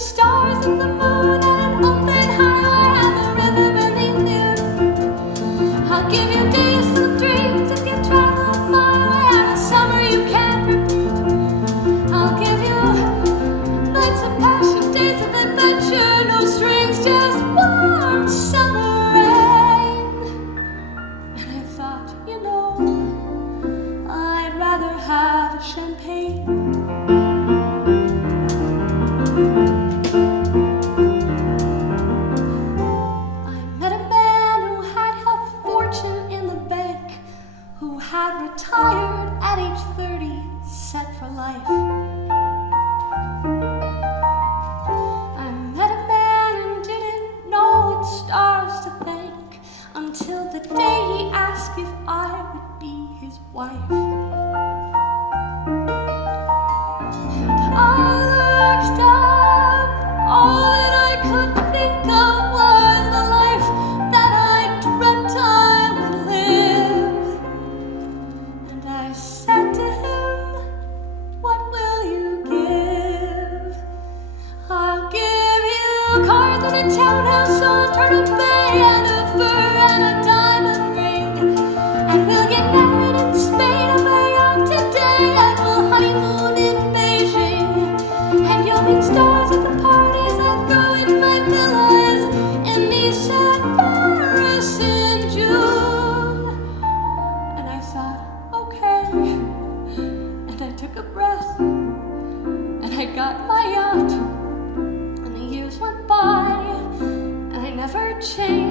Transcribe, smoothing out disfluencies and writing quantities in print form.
stars and the moon and an open highway and the river beneath you. I'll give you days full of dreams if you travel my way and a summer you can't repeat. I'll give you nights of passion, days of adventure, no strings, just warm summer rain. And I thought, you know, I'd rather have champagne. Had retired at age 30, set for life. I met a man and didn't know what stars to thank until the day he asked if I would be his wife. And I looked up, all that I could think of was the life that I dreamt I would live. I said to him, what will you give? I'll give you cars and a townhouse on Turtle Bay and a fur and a diamond ring. And we'll get married in Spain on my yacht today and we'll honeymoon in Beijing. And you'll meet stars at the parties I throw in my villas in Nice and Paris in June. And I thought, and I took a breath, and I got my yacht, and the years went by, and I never changed.